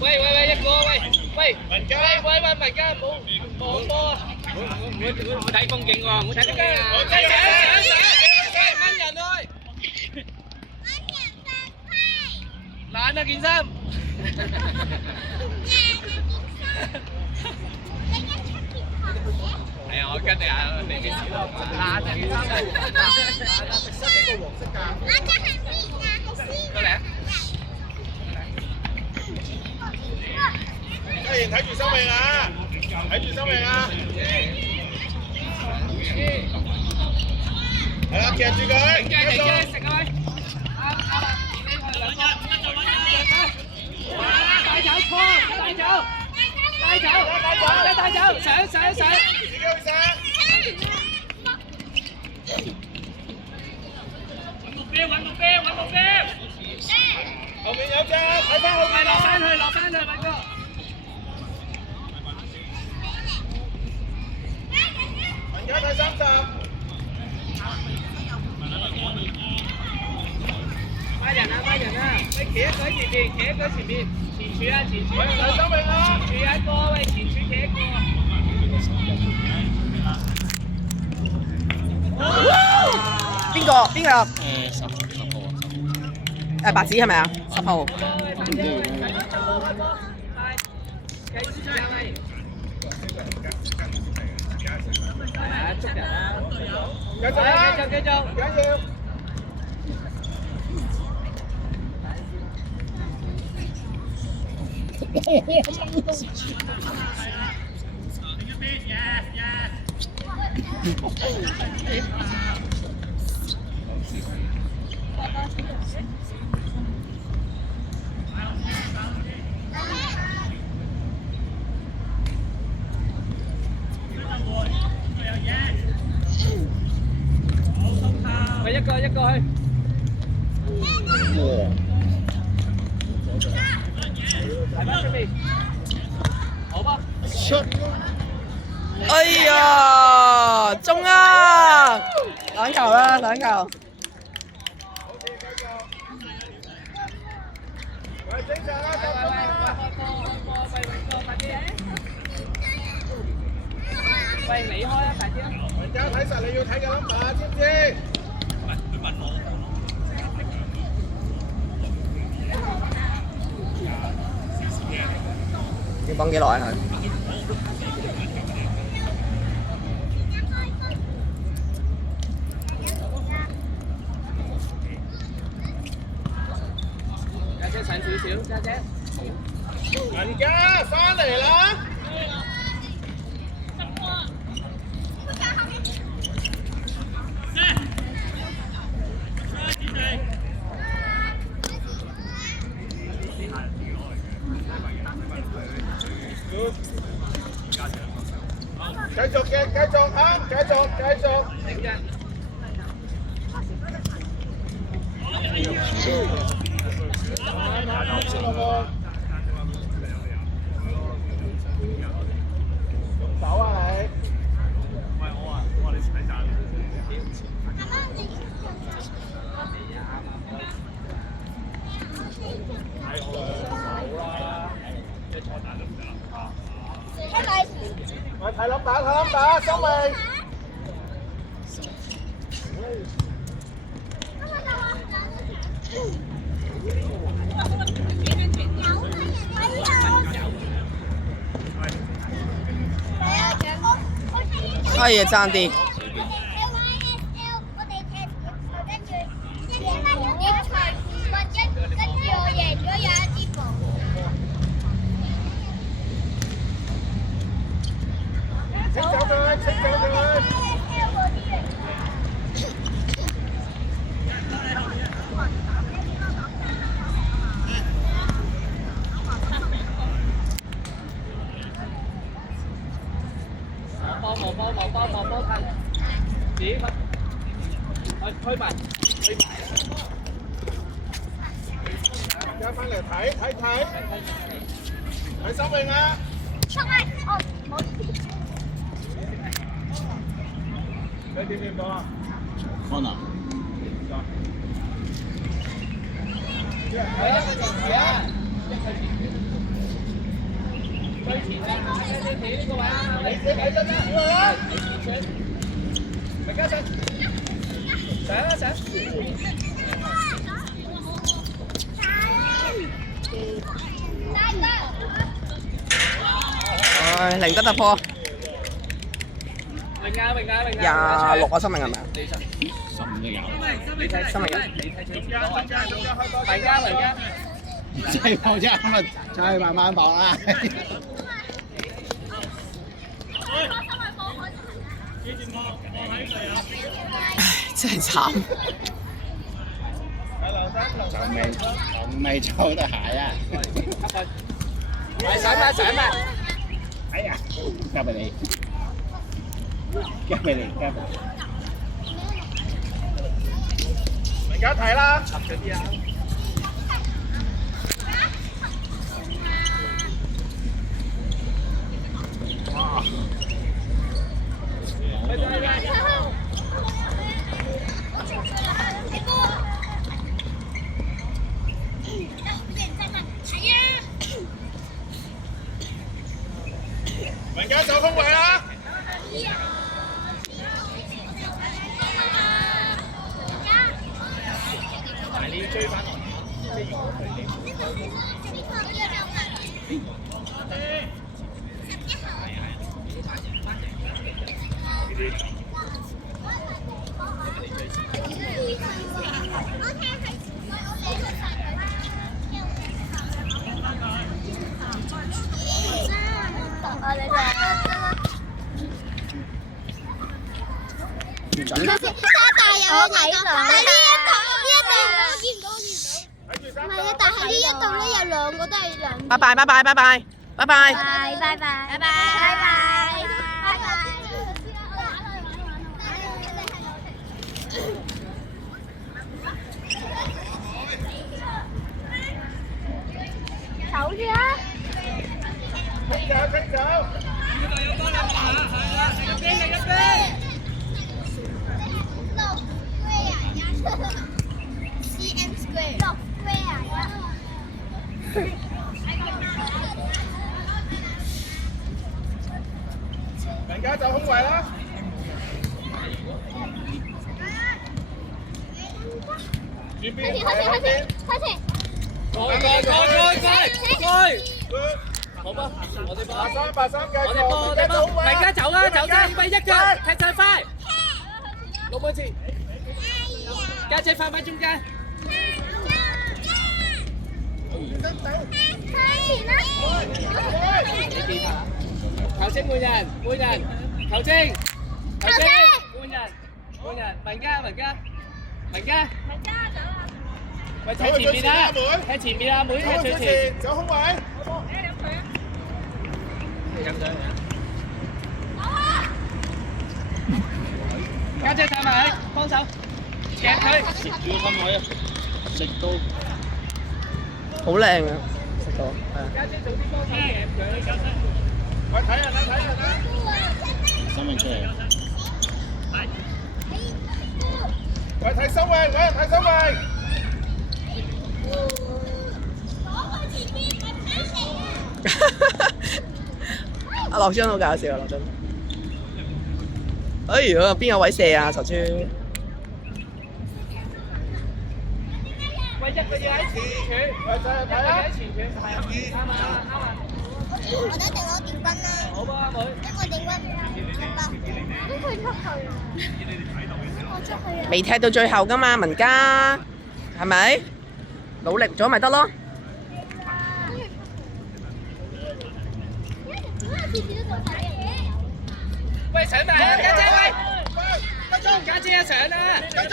喂，一個喂，文家，喂，文家冇波啊！唔會睇風景喎，唔會睇風景啊！蚊人去，懶啊件衫。係啊，我跟你啊，你幾時咯？懶啊件衫係。過嚟啊！嘉賢睇住生命啊！睇住生命啊！係啦，夾住佢。停機，食啊喂！啱啦，自己去兩個。帶走，上！自己去上。揾目標。後面有隻，睇翻後面。落翻去，偉哥。而家睇30。快人啊！你企一個喺前面，前柱啊！睇生命啊！前柱一個，喂，前柱企一個。邊個？10號啊！白紙係咪啊？10號。繼續。喂，一個去。係咪準備？好吧。哎呀，中啊！兩球啦，兩球。喂，正常啦，開波，快啲！喂，你開啊，快啲啊！人家睇實你要睇嘅 number，知唔知？佢問我。要綁幾耐啊？家姐上少少，家姐。人家翻嚟啦！繼續嘅，繼續啊！繼續。走啊你！喂，我你睇咋？太好啦！即係坐大都唔得啦。喂，睇冧打，收尾。哎呀，爭啲。冇近，自己推埋。而家翻嚟睇生命啊！出嚟，冇。你點到啊？ corner。係啊，係啊。最前啦，你企呢個位啊，你自己睇真啦，呢個啦，咪加上，上啦上。唉，零得突破。榮亞，榮亞，榮亞。26啊，生命係咪啊15都有。你睇生命啊！大家嚟㗎。再跑這樣了，再慢慢跑啦。真係慘。仲未做得鞋啊！係上嘛上嘛。哎呀，交俾你，交俾你，交俾你。而家睇啦，插咗啲啊。哇！文家走空位啦！但係你要追翻來，即係如果佢哋。沙大有我睇到，但係呢一度我見唔到，唔係啊，但係呢一度咧有兩個都係兩。拜拜拜拜拜拜拜拜。拜拜拜拜拜拜拜拜。走住啊！清走清走。呢度有多兩下，係啦，另一邊另一邊。CM square。6 square 啊！人家走空位啦。轉邊？開始！好吧，我哋8-3繼續。我哋波，大家走啦，走啦，快一腳踢晒快。6個字。家姐翻返中間。球證換人，球證，換人，文家，喂，睇前面啊，睇前面啊，妹睇最前，走空位，家姐睇埋，幫手，夾佢，食住個心位啊，食到。好靚啊！食到係啊。家姐做啲幫手夾佢，喂，睇人啦，心位出嚟。喂，睇收位，睇收位。阿樂章好搞笑啊！樂章，哎呀，邊有位射啊？仇豬，喂，一個要喺前處，喂，再睇啦，喺前處，係啊，啱啊，我哋一定攞電分啦！好啊，妹，一個電分，咁佢出去啊？我出去啊！未踢到最後㗎嘛，文家係咪？努力咗咪得咯？喂，上埋啊，家姐喂，家姐上啊，家姐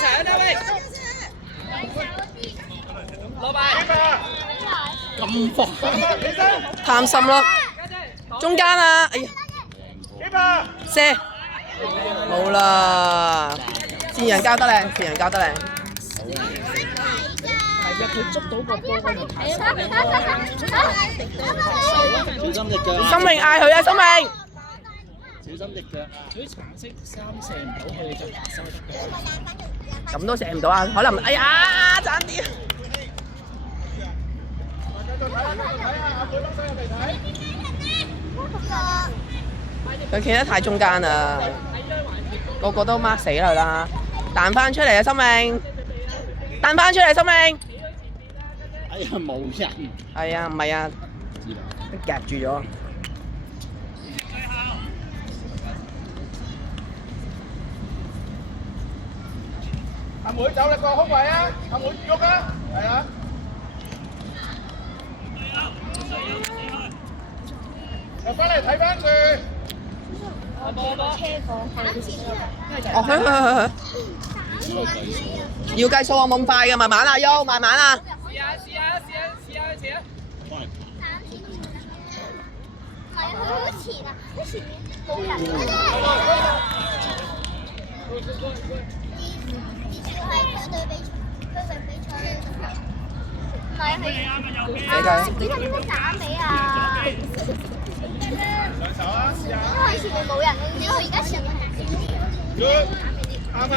上啊喂，落埋，咁快，貪心咯，中間啊，哎呀，射，冇啦，前人交得靚，前人交得靚。係啊，佢捉到個波可以拍手嘅。小心隻腳。心明嗌佢啊，心明。小心隻腳。佢橙色衫射唔到佢，你就收得嘅。咁都射唔到啊！可能哎呀，爭啲。佢企得太中間啦，個個都 mark 死佢啦！彈翻出嚟啊，生命！彈翻出嚟，生命！哎呀，冇人。係啊，唔係啊，夾住咗。阿妹走你個空位啊！阿妹喐啊！係啊！入翻嚟睇翻住。哦，要計數啊，冇咁快嘅，慢慢啊，優，慢慢啊。試下。係啊，佢好前啊，佢前面冇人。係佢對比，佢對比賽唔係係幾多點打你啊？上手啊！試下。因為前面冇人，點解佢而家前面係？啱啊！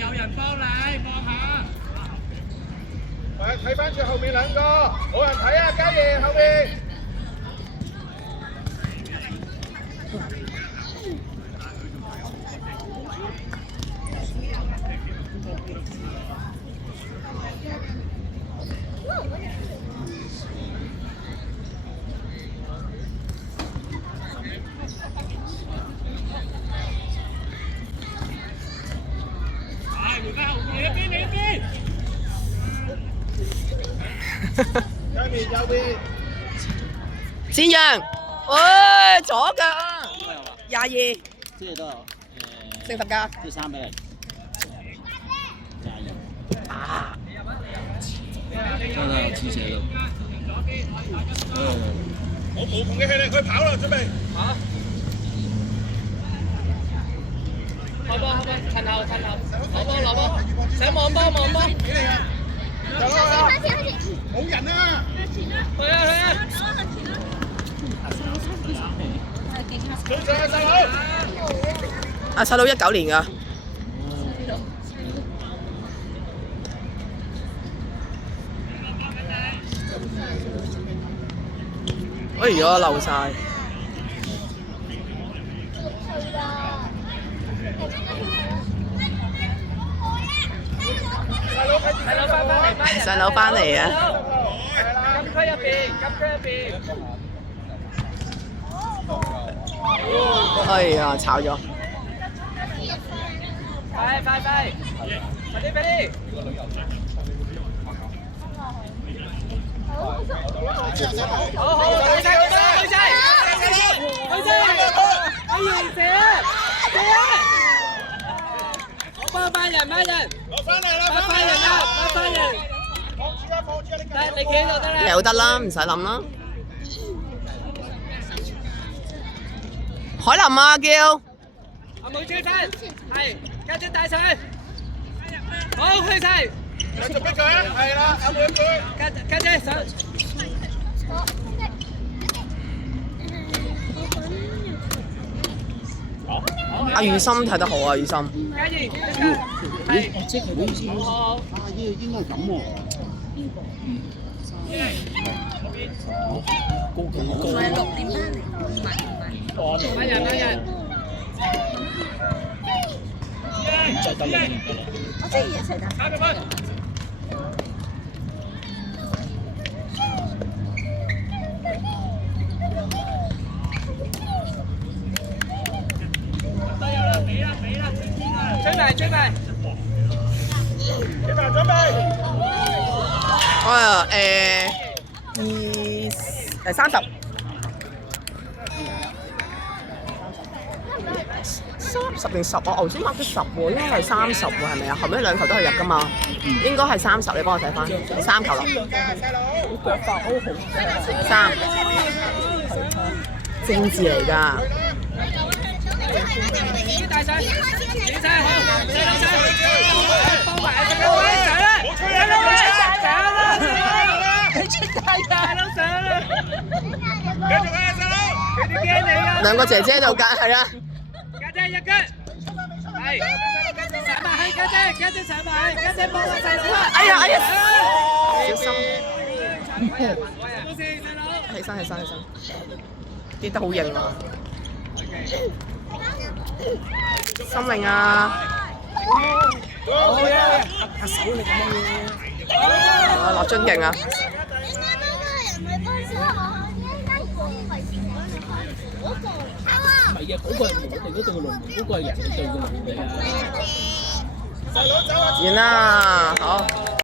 有人幫你，放下。睇翻住後面兩個，冇人睇啊！嘉怡後面。右邊，戰陽，喂，左腳啊，22，即係都有剩10架，即係3比0。啊！真係有黐線咯。好無窮嘅氣力，佢跑啦，準備。嚇！開波，趁後，攞波，想望波。冇人啊！去啊！最上係細佬。阿細佬19年㗎。哎呀，漏晒。細佬翻嚟啊！禁區入邊。哎呀，炒咗！快啲！好，女仔，班人，落翻嚟啦！班人，放住啊！得你企喺度得啦。有得啦，唔使諗啦。海林啊，叫阿妹追翻，係家姐帶上去，好去晒，繼續逼佢啊！係啦，阿妹家姐上。阿雨森睇得好啊，雨森。嘉怡，係，即係佢意思。啊，應該係咁喎。高幾高？唔係6點翻嚟，唔係。班人。就得2年㗎啦。我即係一齊打。追埋。準備。30。30定10？我頭先mark咗10喎，應該係30喎，係咪啊？後尾2球都係入㗎嘛，應該係30，你幫我睇翻，3球啦。腳法好好。3。政治嚟㗎。帶上，好，幫埋，你出界㗎！細佬上啦！繼續啊，細佬！佢哋驚你啊！兩個姐姐喺度隔係啦。家姐一腳，係上埋去，家姐上埋去，家姐幫下細佬啊！哎呀哎呀！小心，冇事，細佬。起身，跌得好型啊！心靈啊！好嘢！阿手你咁樣啊，樂津勁啊！應該嗰個人咪幫手我，應該嗰個係前嗰個係嗰個。唔係啊，嗰個係我哋嗰度嘅龍門，嗰個係人哋對嘅龍門嚟啊！完啦，好。